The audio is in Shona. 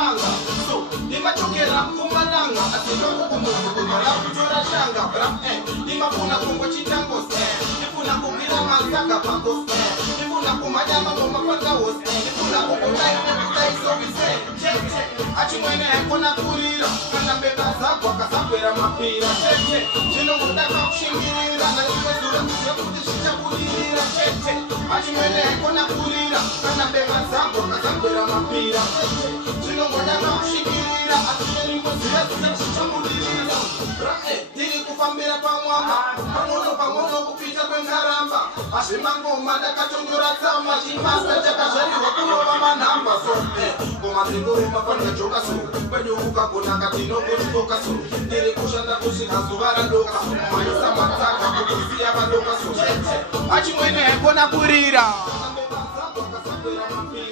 manga so nimachokera kumalanga asiloko kumala kutora shanga bra nimafuna kungo chitango nifuna kugira mazaka pako nifuna kumanyama ngoma paka wose nifuna kukutai nekutai sovise achimwene ekona kurira kana mbeba zako akasakwera mapira chinongotaka kushingirira naimezura kuti zvichabudirira achimwene ekona kurira kana mbeba zako akasakwera mapira chinongotaka kushingirira asineringoziva zvichabudirira tiri kufambira pamwamba pang'ono kupita kwengaramba azvemangoma ndakatonyora tsamba chimasa chakazvarirwa kurova manhamba so ngoma dzingoruma pangajoka so kwedu ukagonaka tinongotikoka so ndiri kushanda kusvika zuva radoka maisa matsaka kukusiya vadoka so achimwene ekona kurira akasapera mapira